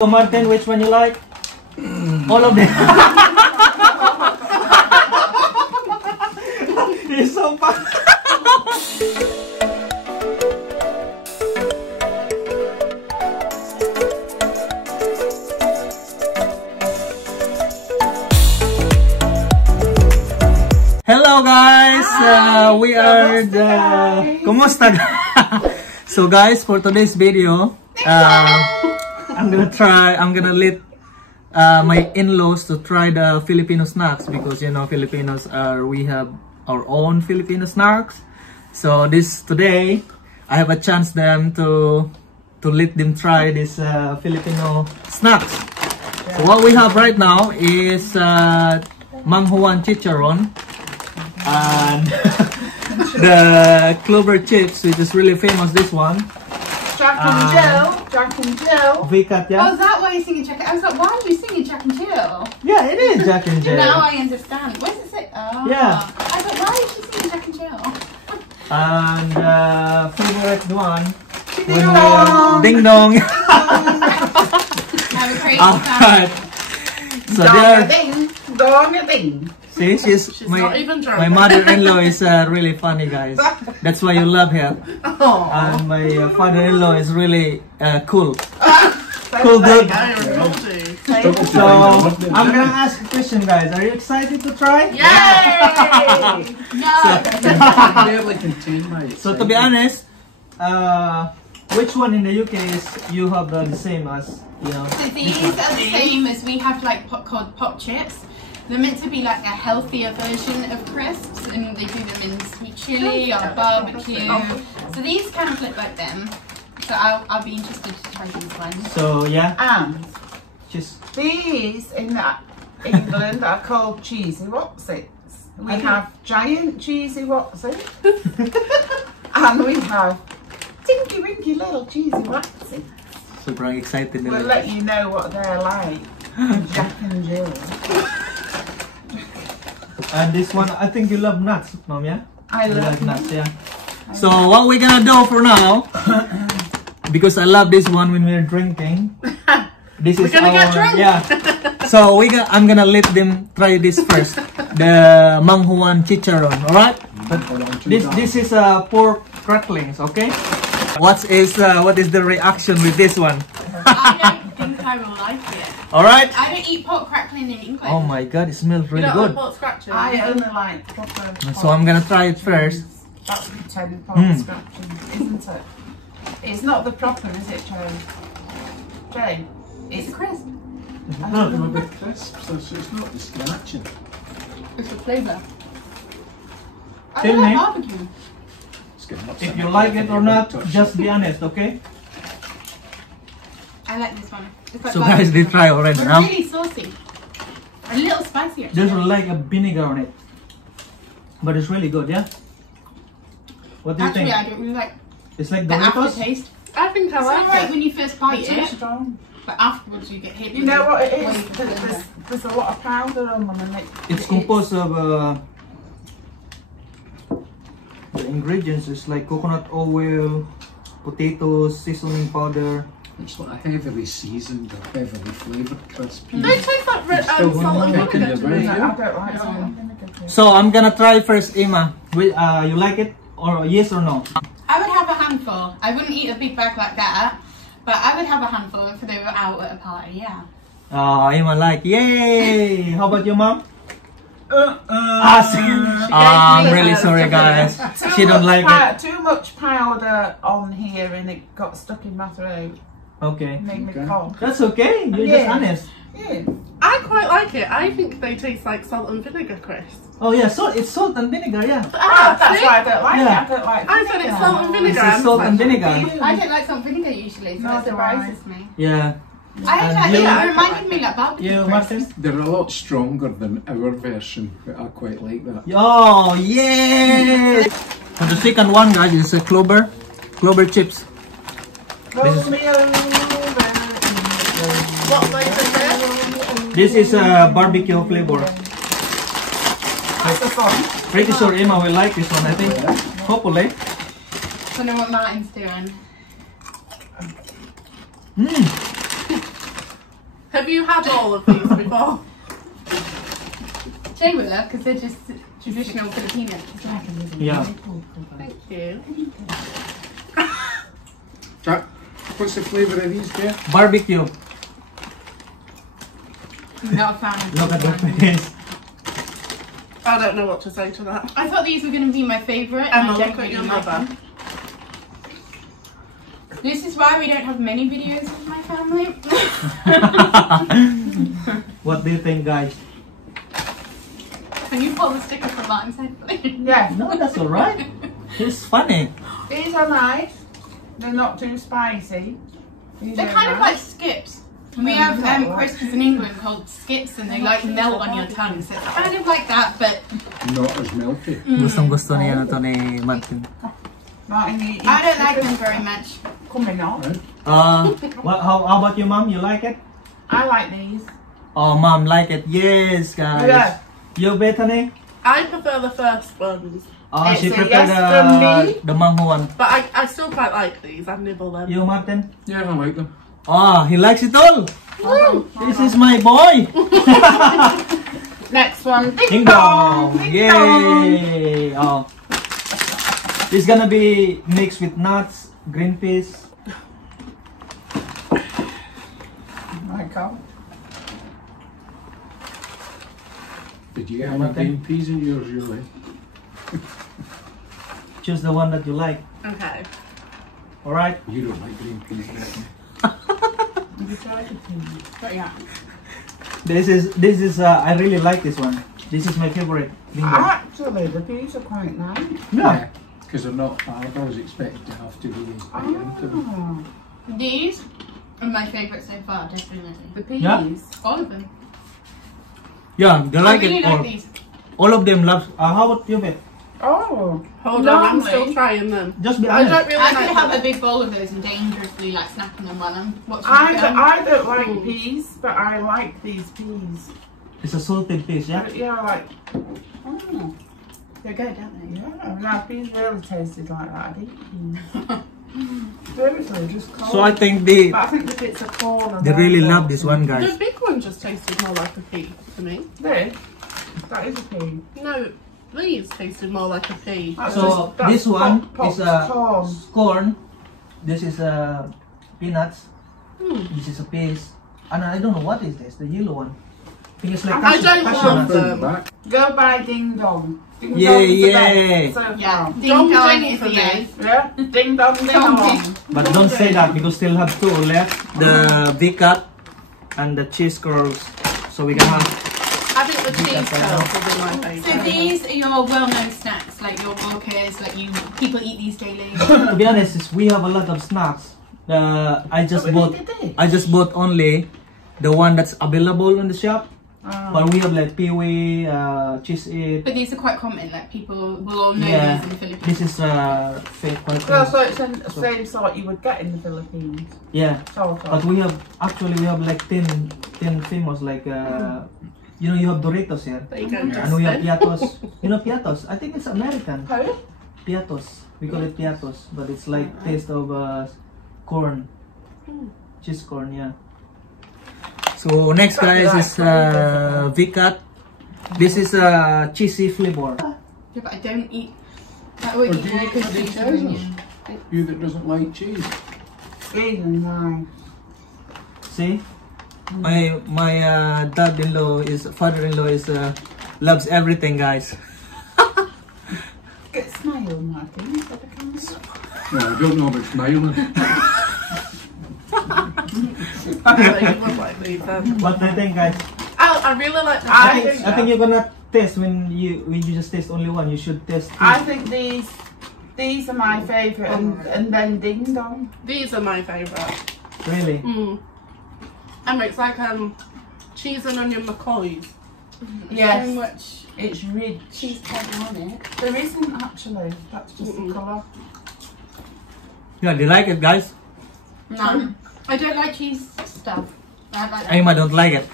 So Martin, which one you like? All of them. It's so fun. Hello guys, we are the Kumusta? So guys, for today's video, I'm gonna let my in-laws to try the Filipino snacks, because you know Filipinos we have our own Filipino snacks. So today I have a chance them to let them try this Filipino snacks. So what we have right now is Manghuan Chicharon and the clover chips, which is really famous, this one. Jack and Jill. Vikat, yeah? Oh, is that why you're singing Jack? I was like, why are you singing Jack and Jill? Yeah, it is Jack and Jill. Now I understand. Where does it say? Oh. Yeah. I was like, why is she singing Jack and Jill? And favorite one. Ding dong. Ding dong. Have a crazy Alright. So ding. see, she's my mother-in-law is really funny, guys. That's why you love her. Oh. And my father-in-law is really cool. Cool dude. So I'm gonna ask a question, guys. Are you excited to try? Yay! No. So to be honest, which one in the UK is you have the same as, you know? So these are the same as we have, like called pop chips. They're meant to be like a healthier version of crisps, and they do them in sweet chili or barbecue. So these kind of look like them. So I'll be interested to try these ones. So yeah, And just these in England are called cheesy wotsits. We have giant cheesy wotsits, and we have tinky winky little cheesy wotsits. super excited. We'll let you know what they're like. Jack and Jill. And this one, I think you love nuts, Mom, yeah? I You love like nuts, yeah. So what we're gonna do for now, because I love this one when we're drinking. This is gonna get drunk. Yeah. So I'm gonna let them try this first, the Manghuan Chicharon, all right? But this is pork cracklings, okay? What is the reaction with this one? I don't think I will like it. All right. I don't eat pork crackling in England. Oh my God, it smells really good. Pork scratching. I only like proper. So I'm gonna try it first. That's pretend pork scratching, isn't it? It's not the proper, is it, Joe? Jay? It's a crisp. No, they're a bit crisp, so it's not the scratching. It's a flavour. I Tell don't like me. barbecue. If you like it or not, just be honest, okay? I like this one. It's like So guys, they try already It's now. really saucy. A little spicy actually. There's like a vinegar on it, but it's really good, yeah. What do you Actually, think? I don't really like It's like the Doritos. aftertaste. I think I It's like alright it. when you first bite Too it, strong. but afterwards you get hit. You know what it Well, is? you put it in there. There's a lot of powder on them, and It's composed of the ingredients is like coconut oil, potatoes, seasoning powder. It's like a heavily seasoned or heavily flavoured crisp. They taste like Still salt and back in vinegar the to me. bread. I don't like salt and vinegar. So I'm gonna try first, Emma. You like it or yes or no? I would have a handful. I wouldn't eat a big bag like that, but I would have a handful if they were out at a party, yeah. Oh, Emma like, yay! How about your mom? I'm really sorry, guys. She don't like it. Too much powder on here, and it got stuck in my throat. Okay, Made me cough. that's okay. You're just Yeah. honest. Yeah. I quite like it. I think they taste like salt and vinegar crisps. Oh yeah, so it's salt and vinegar, yeah. That's why I don't like Yeah. it. I don't like I said it's salt and vinegar. It's salt and vinegar. I don't like salt vinegar usually, so No, that do I. surprises me. Yeah. I And actually, you- it reminded me like barbecue. You, Martin? They're a lot stronger than our version, but I quite like that. Oh, yay! For the second one, guys, is a clover chips. Roll me over. What flavour is it? This is a barbecue flavor. That's the fun. Pretty sure Emma will like this one, I think. Hopefully. I know what Martin's doing. Have you had all of these before? Jay will love because they're just traditional Filipino. It's like a little Yeah. Thank you. Jack, what's the flavour of these there? Barbecue. Not a fan of Look at the these. face. I don't know what to say to that. I thought these were going to be my favourite. Emma, and I look don't at your really like mother. them. This is why we don't have many videos with my family. What do you think, guys? Can you pull the sticker from Martin's head, please? Yeah. No, that's alright. It's funny. These are nice. They're not too spicy. These They're are kind of nice. like skips. We have crisps in England called skips and they like melt on your tongue. So it's kind of like that, but Not as milky. Gustong gusto niya na to ni Martin. Martin, you eat I don't like them chicken? very much. Coming on. How about you, mom? You like it? I like these. Oh, mom, like it. Yes, guys. Yeah. You, Bethany? I prefer the first ones, Oh, It's she a prepared yes from me. the mango one. but I still quite like these. I nibble them. You, Martin? Yeah, I like them. Oh, he likes it all. This is my boy. Next one. Ding dong. Yay. Oh. This is gonna be mixed with nuts, green peas. My God. Did you get any green peas in yours, Julie? Choose the one that you like. Okay. All right. You don't like green peas, Bethany. Have you tried the peas? But yeah. This is. I really like this one. This is my favorite. Ding dong. Actually, the peas are quite nice. Yeah. Because they're not hard. I was expecting to have to be bite into them. Oh, These are my favourite so far, definitely. the peas. Yeah. All of them. Yeah, they I like really it. like All, these. all of them love. How about you, Beth? Oh. Hold on, I'm Lovely. still trying them. Just be I honest. don't really I like could have a them. big bowl of those and dangerously like snapping them while I'm watching I film. don't like peas, but I like these peas. It's a salted fish, yeah. But yeah, like. Oh. They're good, aren't they? Yeah, no, peas really tasted like that. I hate peas. Seriously, just cold. So I think they But I think the bits of corn and really all love that. this one, The guys. big one just tasted more like a pea to me. This? That is a pea. No, these tasted more like a pea. That's So that's this one popped is corn. corn. This is peanuts. Hmm. This is a peas. And I don't know what is this. The yellow one. I think it's like I don't cashew want nuts. them. Back. Go by Ding Dong. Ding Yeah, Dong's the yeah. best so Yeah, far. ding Don't dong ding is for the me. yes. Yeah, Ding Dong, Ding Don't Dong. But don't say that because still have two left. The V-cut and the cheese curls. So we can have. I think the cheese curls will be my So favourite. these are your well-known snacks, like your walkers, like people eat these daily. To be honest, we have a lot of snacks. I just bought only the one that's available in the shop. But we have like Peewee, Cheese It. But these are quite common, like people will all know Yeah, these in the Philippines. this is fake quite So, famous. so it's the same sort you would get in the Philippines. Yeah, Sort but of. we have like 10 famous like you know, you have Doritos here. There you go, And we have Justin. Piatos. You know Piatos? I think it's American. Who? Piatos. We call it Piatos, but it's like taste of corn. Cheese corn, yeah. So next guys is V-cut. This is cheesy flavor. Yeah, but I don't eat. That would Or eat do you eat walkers bloody cheese trousers? onion. You that doesn't like cheese. Even mine. See, my dad-in-law father-in-law is loves everything, guys. Get smile, Martin. Is that a camera? No, I don't know about smiling. You would like these then. What do you think, guys? Oh, I really like the I cheese. think- I think you're gonna taste when you just taste only one. You should taste. I think these are my favourite, and then Ding Dong. These are my favourite. Really. Mm. And it's like cheese and onion McCoys. Yes. So much It's rich. cheese powder on it. There isn't actually. That's just the colour. Yeah, do you like it, guys? No, I don't like cheese stuff. I like that. Aima don't like it.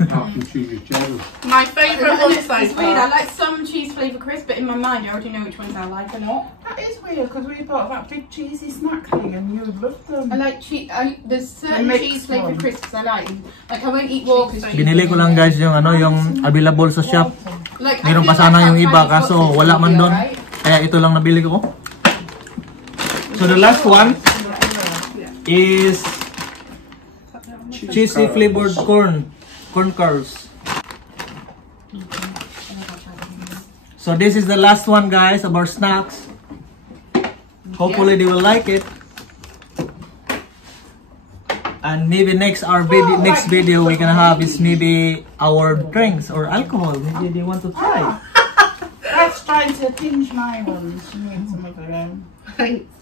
Apple cheese cheddar. My favourite one so It's weird. I far. like some cheese flavour crisp, but in my mind, I already know which ones I like or not. That is weird because we bought that big cheesy snack thing and you loved them. I like cheese. There's certain mixed cheese flavoured one. crisps I like. Like I won't eat Walker's. cheese Binili ko lang guys yung ano yung available sa shop. Like, Meron pa sana yung iba kaso wala man doon. Kaya ito lang nabili ko. So the last one is cheesy flavored corn curls. So this is the last one guys of our snacks. Hopefully they will like it. And maybe next video we're gonna have is maybe our drinks or alcohol. Maybe they want to try. That's trying to tinge my ones. You need some of their own.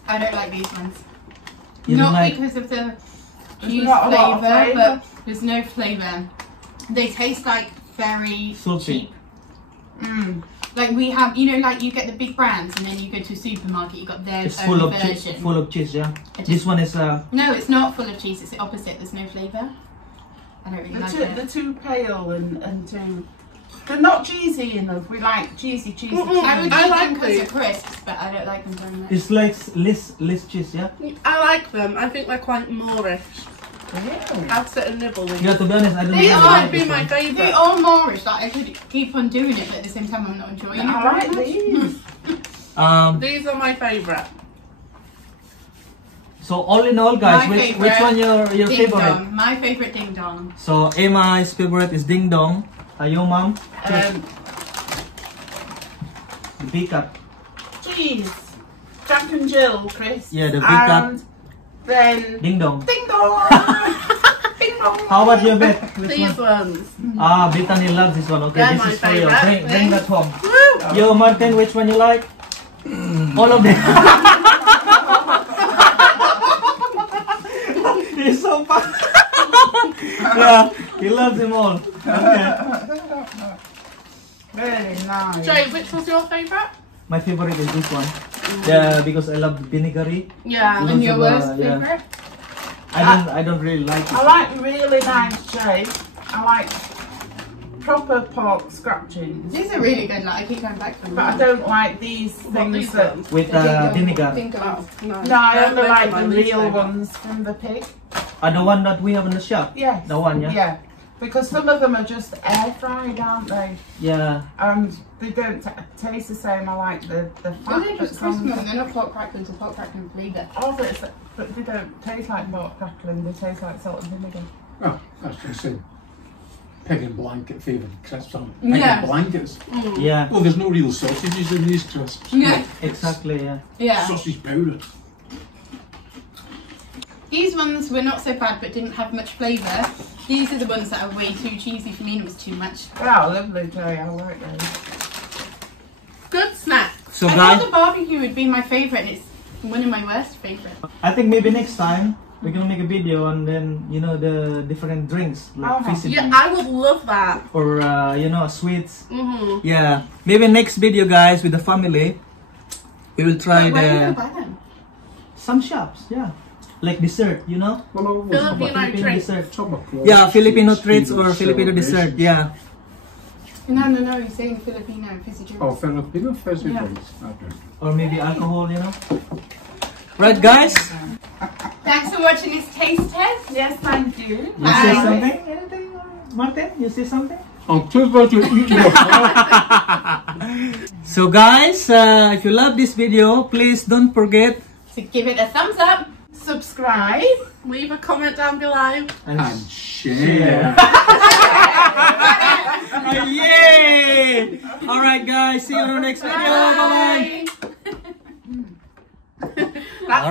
I don't like these ones. You don't Not like- because of the cheese not a lot of flavour, flavour. but there's no flavour. They taste like very Salty. cheap. Like we have, you know, like you get the big brands and then you go to a supermarket, you got their It's own full of cheese. version. Full of cheese, yeah. I just- This one is No, it's not full of cheese. It's the opposite. There's no flavour. I don't really like it. They're too pale and too. They're not cheesy enough. We like cheesy. I would I eat like them because these. of crisps, but I don't like them very much. it's like less cheese, yeah. I like them. I think they're quite Moorish. Really? I'll sit and nibble with Yeah, to be honest, I don't These really might like be this my one. They favourite. are Moorish. Like I could keep on doing it, but at the same time, I'm not enjoying it. I very like much. these. These are my favourite. So all in all, guys, My which one your Ding favorite? dong. My favourite ding dong. So Emma's favorite is ding dong. Your mom? The big cup. Cheese. Jack and Jill, Chris. Yeah, the big cut. And then Ding dong. ding dong. Ding dong. How about your bet? Which These one? ones. Ah, Brittany loves this one. Okay, They're this my is for you. favourite. Bring that home. Woo! Yo, Martin, which one you like? All of them. He's so fun. Yeah, he loves them all. Okay. Very nice. Jay, which was your favourite? My favorite is this one. Yeah, because I love the vinegary. Yeah. Lots And your of, worst yeah. favourite? I don't really like it. I like really nice Jay. I like proper pork scratchings. These are really good. Like I keep going back to them. But I don't like these What, these things that. ones? With The ding dong- vinegar. ding dong. Oh, no. No, I only Those are like my the least real favourite. ones from the pig. The one that we have in the shop. Yes. The one, yeah? Yeah. Because some of them are just air fried, aren't they? Yeah. And they don't taste the same. I like the Oh, fat they're that just comes. crisp. They're not pork crackers or pork crackling flavour. Oh, but they don't taste like pork crackling. They taste like salt and vinegar. Oh, that's just saying. Pig and blanket favoured crisps on pig Yeah. and blankets. Yeah. Well, there's no real sausages in these crisps. Yeah. Exactly, yeah. Yeah. Sausage powder. These ones were not so bad, but didn't have much flavour. These are the ones that are way too cheesy for me, and it was too much. Wow, lovely, Jay. I like those. Good snack. So I guys, thought the barbecue would be my favourite, and it's one of my worst favourite. I think maybe next time we're gonna make a video and then the different drinks like Uh-huh. fizzy Yeah, drink I would love that. or sweets. Mm-hmm. Yeah, maybe next video, guys, with the family, we will try Where do you the buy them? some shops. Yeah, like dessert, Well, Filipino treats. dessert. Yeah, Filipino treats or Filipino dessert. Yeah. No, you're saying Filipino fizzy drinks. Oh, Filipino fizzy Yeah. drinks. Okay. Or maybe alcohol. Right, guys. Thanks for watching this taste test. Yes, thank you. You say Bye. something? Anything, Martin? You say something? I'm too glad to eat your So guys, if you love this video, please don't forget So give it a thumbs up. Subscribe. Leave a comment down below. and and share. yay! All right, guys. See you in the next video. Bye bye. Bye.